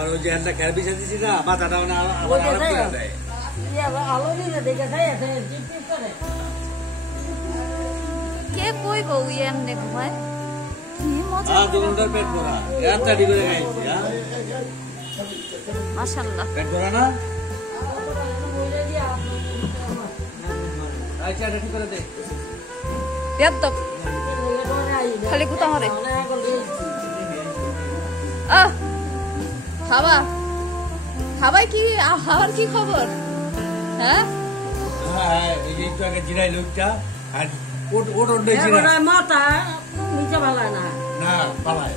আবার ওই যে একটা খেয়ার বিছা দিছি না মাথাটা দেয় কে কই গো এমনি ঘুমায় পেট ভরা রাত্রি করে খাইছি মাশাআল্লাহ পেট ভরা না আচ্ছা এটা ঠিক করে দে বেয়াদব খালি গুতা মারে খাবা খাবাই কি হাওয়ার কি খবর হ্যাঁ এই যে একটু আগে জিরাই লোকটা আর ওট জিরা মাথা নিচে ভালায় না না পালায়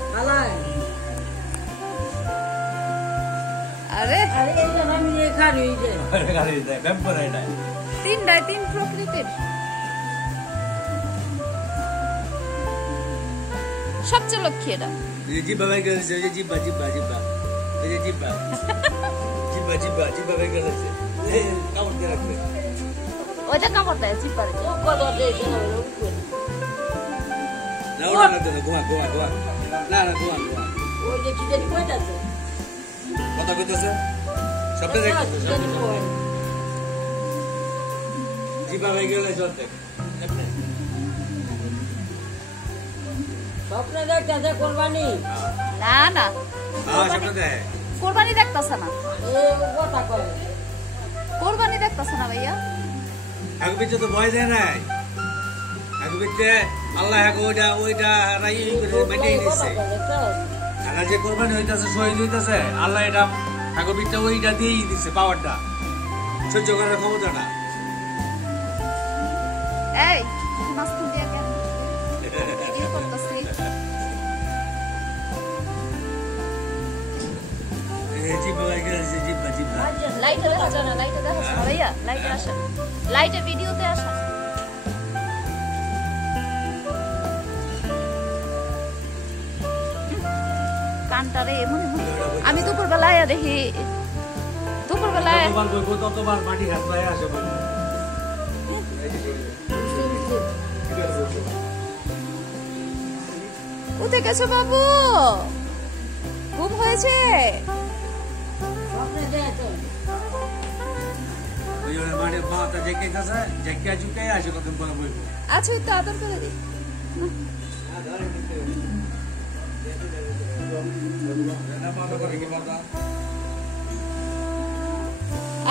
আরে আরে এই আমি এখানে এই যে গাড়ি দেয় ব্যাপার এটা তিন প্রকৃতির সবচেয়ে লক্ষ্মী এটা জিব্বা ভাই গেছে জিব্বা এই যে জিব্বা ভাই গেছে কামড় দিয়ে রাখবে ওইটা কামড় দেয় জিব্বার কত দেয় না ওটা না ঘুমা না ঘুমা ওই যে কি জানি কইতাছে কথা কইতাছে শব্দ দেখতেছে জিব্বা ভাই গেলে চলতে স্বপ্নে দেখতেছে কোরবানি না স্বপ্ন দেয় কোরবানি দেখতাছে না কথা কয় কোরবানি দেখতাছে না ভাইয়া আগে পিছে তো ভয় দেয় নাই আগে পিছে আল্লাহ ওইটা রাই মেটেই দিচ্ছে আর যে কোরবানি হইতাছে শহীদ হইতাছে আল্লাহ এটা আগে পিছে ওইটা দিয়েই দিচ্ছে পাওয়ারটা সহ্য করার ক্ষমতা না এই মাছ দিয়ে কেন ভিডিও করতেছি লাইটে দেখা যায় না লাইটে দেখা যায় ভাইয়া লাইটে আসা লাইটে ভিডিওতে আসা কানটারে এমন আমি দুপুরবেলায় দেখি ততবার মাটি হাত পায়ে আসে উঠে গেছো বাবু ঘুম হয়েছে আচ্ছা তো আদর করে দি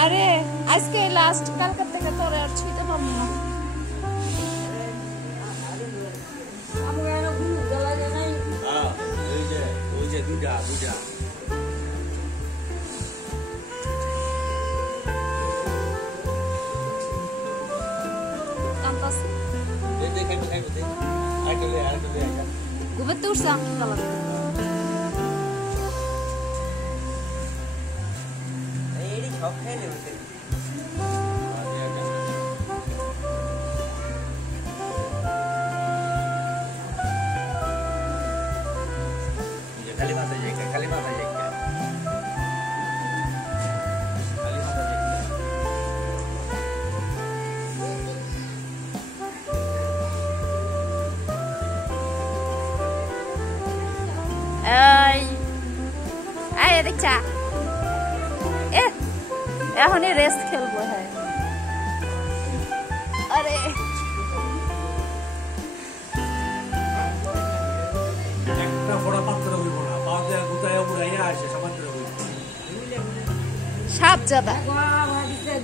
আরে আজকে লাস্ট কালকার থেকে তোরে আর ছুঁইতে পারবো না দুটা Gue betul sang kalau ini oke nih betul. Kalimat aja kan. দেখছা এখন রেস্ট খেলবো হ্যাঁ আরে সাপ জাদা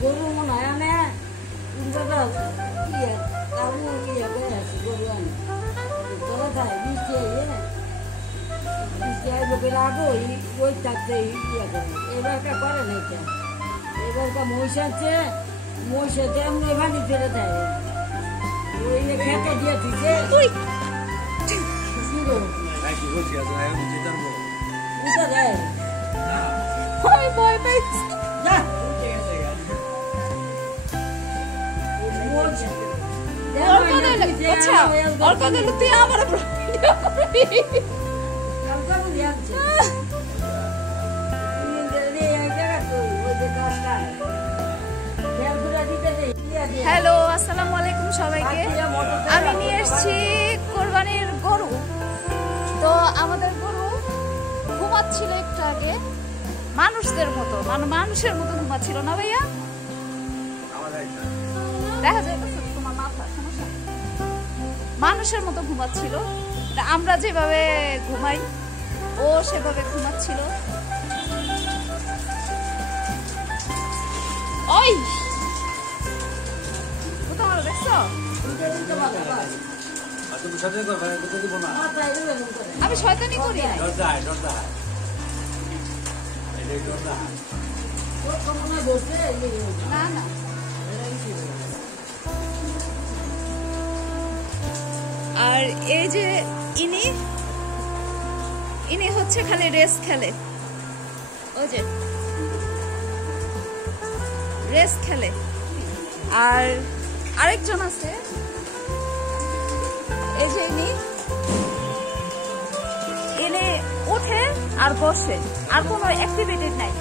গরু মনে হয় না গরু আনি তোরা খায় বৃষ্টি ওই থাকতে এবারটা করে না এটা এবারটা মহিষাচ্ছে এমনি ভাঙি ফেলে দেয় ওই খেতে দিয়ে দিচ্ছে উঠে দেয় তুই আমার হ্যালো আসসালামু আলাইকুম সবাইকে আমি নিয়ে এসেছি কোরবানির গরু তো আমাদের গরু ঘুমাচ্ছিল একটু আগে মানুষদের মতো, মানুষের মতো ঘুমাচ্ছিল না ভাইয়া? দেখা যায় তোমার মাথা সমস্যা, মানুষের মতো ঘুমাচ্ছিল। আমরা যেভাবে ঘুমাই ও সেভাবে ঘুমাচ্ছিল। ওই তোমার দেখছো? আমি শয়তানি করি না না। আর এই যে ইনি হচ্ছে খালি রেস খেলে, ওই যে রেস খেলে। আর আরেকজন আছে, এই যে ইনি উঠে আর বসে, আর কোনো অ্যাক্টিভিটি নাই।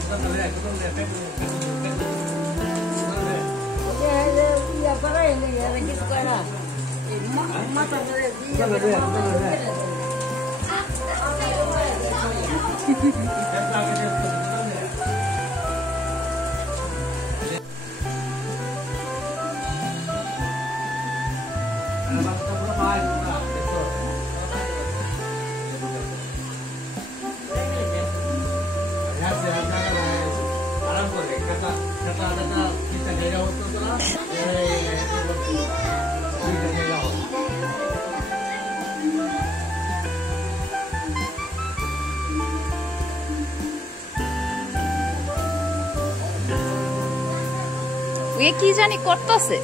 কি জানি করতেছে,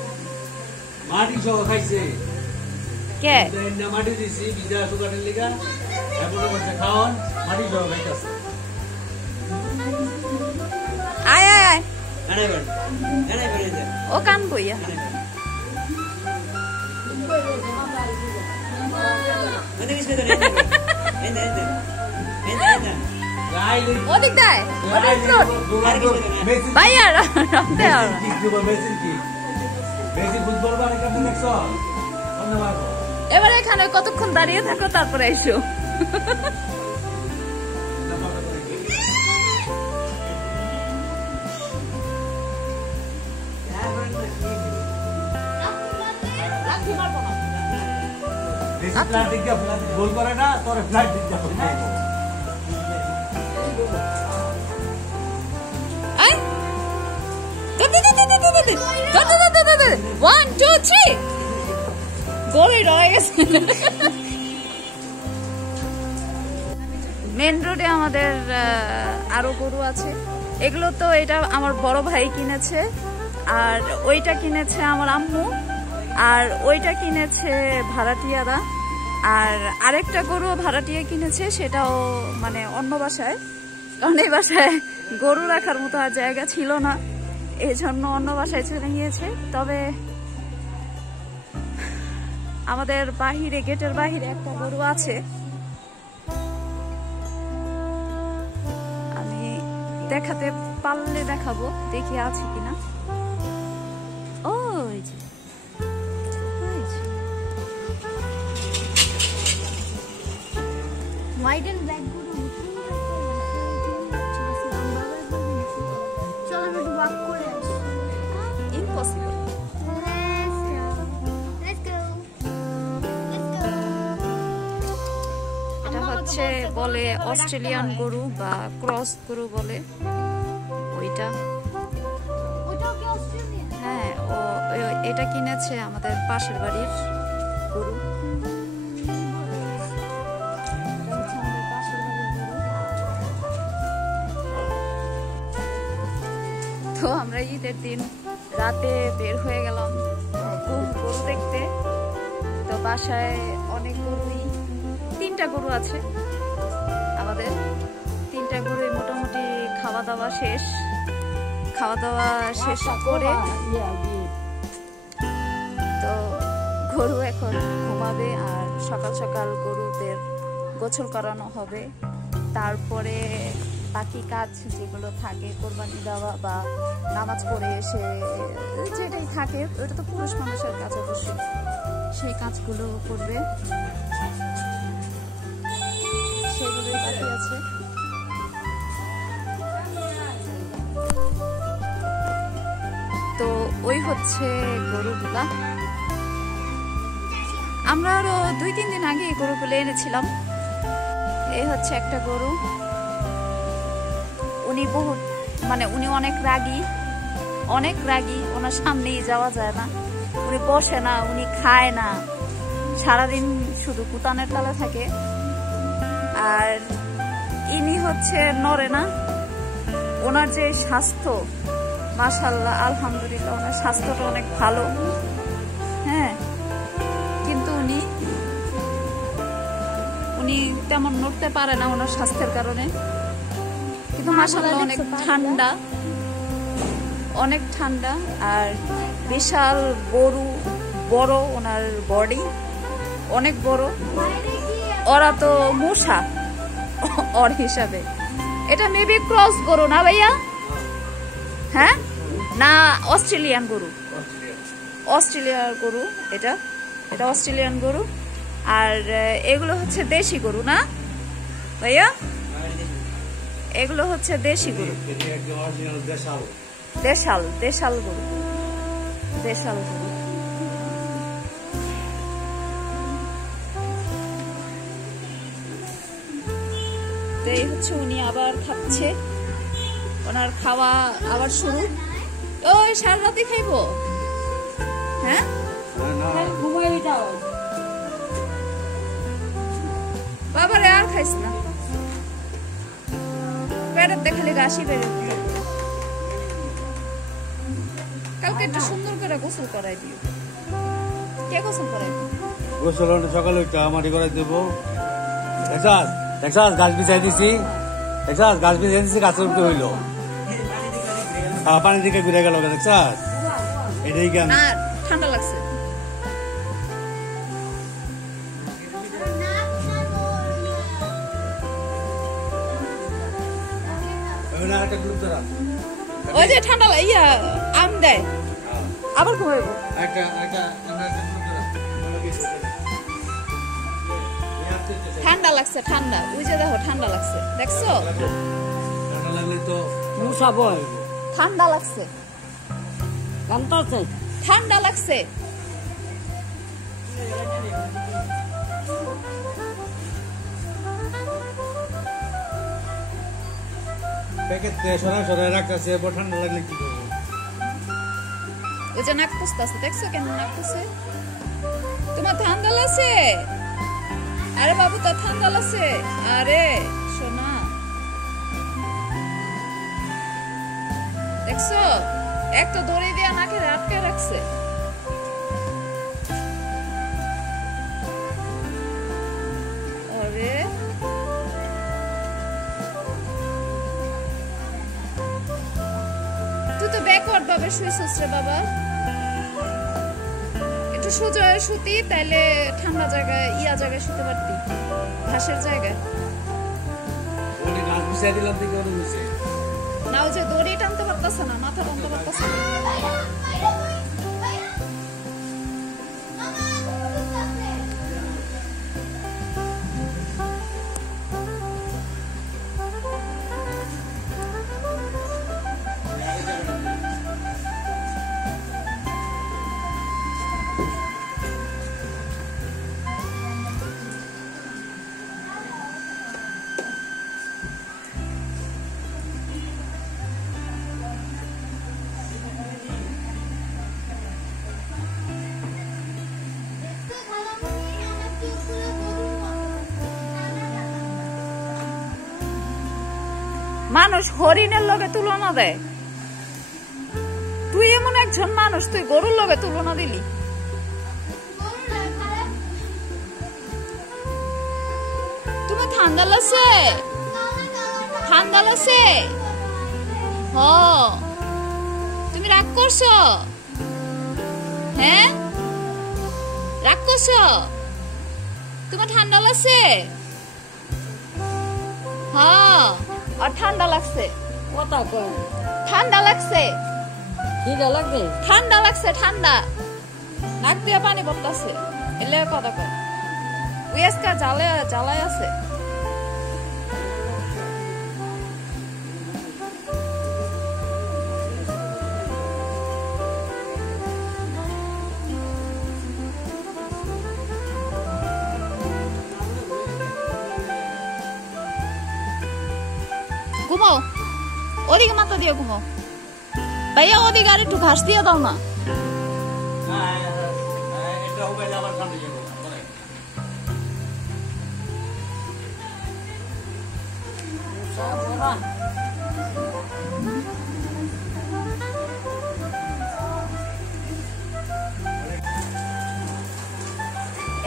মাটি সহ খাইছে কে মাটি দিছি বিজা সুগারের লিগা, এরপরে বসে খাওয়ান মাটি সহ খাইতেছে। আয় আয় আয়, ও কান বইয়া ওদিক দেয় ভাইয়া। এবার এখানে কতক্ষণ দাঁড়িয়ে থাকো, তারপরে এসো। গোল করে না তোর ফ্লাইট দিতে হবে। মেন রোডে আমাদের আরো গরু আছে। এগুলো তো এটা আমার বড় ভাই কিনেছে, আর ওইটা কিনেছে আমার আম্মু, আর ওইটা কিনেছে ভাড়াটিয়ারা। আর আরেকটা গরু ভাড়াটিয়া কিনেছে, সেটাও মানে অন্য বাসায়, কারণ এই বাসায় গরু রাখার মতো আর জায়গা ছিল না, এই জন্য অন্য বাসায় চলে গিয়েছে। তবে আমাদের বাহিরে, গেটের বাহিরে একটা গরু আছে, আমি দেখাতে পারলে দেখাবো, দেখি আছে কিনা। ওই যে হোয়াইট এন্ড ব্ল্যাক গরু, চলো আমি ওয়াক করে আসি। ইম্পসিবল। এটা হচ্ছে বলে অস্ট্রেলিয়ান গরু বা ক্রস গরু বলে ওইটা। হ্যাঁ, ও এটা কিনেছে আমাদের পাশের বাড়ির গরু। তো আমরা ঈদের দিন রাতে বের হয়ে গেলাম গরু দেখতে। তো বাসায় অনেক গরুই, 3টা গরু আছে আমাদের, 3টা গরুই মোটামুটি খাওয়া দাওয়া শেষ করে তো গরু এখন ঘুমাবে। আর সকাল সকাল গরুদের গোসল করানো হবে, তারপরে বাকি কাজ যেগুলো থাকে কোরবানি দেওয়া বা নামাজ পড়ে এসে যেটাই থাকে, ওটা তো পুরুষ মানুষের কাজ অবশ্যই, সেই কাজগুলো করবে, সেগুলোই বাকি আছে। ওই হচ্ছে গরুগুলা। আমরা আরো 2-3 দিন আগে এই গরুগুলো এনেছিলাম। এই হচ্ছে একটা গরু। উনি বহুত উনি অনেক রাগী, ওনার সামনেই যাওয়া যায় না। উনি বসে না, উনি খায় না, সারাদিন শুধু কুতানের তলে থাকে। আর ইনি হচ্ছে নরে না। ওনার যে স্বাস্থ্য, মাশাআল্লাহ আলহামদুলিল্লাহ, ওনার স্বাস্থ্যটা অনেক ভালো। হ্যাঁ, কিন্তু উনি তেমন নড়তে পারে না ওনার স্বাস্থ্যের কারণে। কিন্তু মাশাআল্লাহ অনেক ঠান্ডা আর বিশাল গরু, বড় ওনার বডি অনেক বড়। ওরা তো মশা ওর হিসাবে। এটা মেবি ক্রস গরু না ভাইয়া? হ্যাঁ, না অস্ট্রেলিয়ান গরু, এটা অস্ট্রেলিয়ান গরু। আর এগুলো হচ্ছে দেশি গরু না ভাইয়া? এগুলো হচ্ছে দেশি গরু, দেশাল গরু। এই হচ্ছে উনি আবার খাচ্ছে, ওনার খাওয়া আবার শুরু। ওই সারা রাতে খাইবো? হ্যাঁ, বাবারে আর খাইস না, পেটের দেখালে গাছি বেড়ে। কালকে একটু সুন্দর করে গোসল করাই দিও। কে গোসল করাই দিও? গোসল সকালে মাটি করাই দেবো। গাছ বিছাই দিছি, গাছের উপরে হইলো, পানি দিকে ঘুরে গেল। দেখছাস, এটাই কেন ঠান্ডা লাগছে। ওই যে ঠান্ডা আম দেয়, আবার ঘুমাইবো। ঠান্ডা লাগছে, ঠান্ডা। ওই যে দেখো ঠান্ডা লাগছে, দেখছো? ঠান্ডা লাগলে তো ঠান্ডা লাগছে, ঠান্ডা লাগছে। ঠান্ডা লাগলে কি করবো? ওই যে নাক খুঁজতেছে, দেখছো কেন নাক খুঁজছে? তোমার ঠান্ডা লাগছে? আরে বাবু, তো ঠান্ডা লাগছে। আরে সোনা, দেখছো একটা দড়ি দিয়ে নাকে আটকে রাখছে। আরে তুই তো ব্যাকওয়ার্ড ভাবে শুয়েছিস রে বাবা। একটু সোজা শুতি, তাইলে ঠান্ডা জায়গায় জায়গায় শুতে পারতি, ঘাসের জায়গায়। না, ওই যে দড়ি টানতে পারতেছে না, মাথা টানতে পারতেছে না। মানুষ হরিণের লগে তুলনা দেয়, তুই এমন একজন মানুষ, তুই গরুর লগে তুলনা দিলি। তুমি ঠান্ডা লাগছে? ঠান্ডা লাগছে? হ, তুমি রাগ করছো? হ্যাঁ, রাগ করছো? তোমার ঠান্ডা লাগছে? হ্যাঁ, আর ঠান্ডা লাগছে? ঠান্ডা লাগছে? ঠান্ডা লাগছে, ঠান্ডা। নাক দিয়ে পানি পড়তেছে, এলে কথা কয়। ওই আজকে জ্বালায় আছে। ঘুমাও, ওদিকে মাথা দিয়ে ঘুমাও। ভাইয়া ওদিকে আর একটু ঘাস দিয়ে দাও না।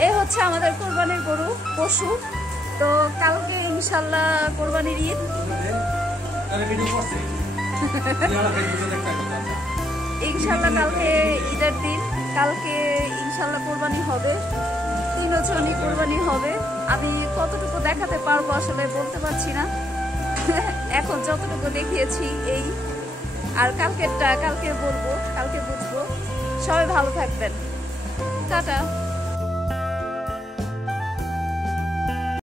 এই হচ্ছে আমাদের কোরবানির গরু পশু। তো কালকে ইনশাল্লাহ কোরবানির ঈদ। ইনশাল্লাহ কালকে ঈদের দিন, কালকে ইনশাল্লাহ কোরবানি হবে, 3 জনই কোরবানি হবে। আমি কতটুকু দেখাতে পারবো আসলে বলতে পারছি না, এখন যতটুকু দেখিয়েছি এই। আর কালকে বলবো, কালকে বুঝবো। সবাই ভালো থাকবেন, টাটা।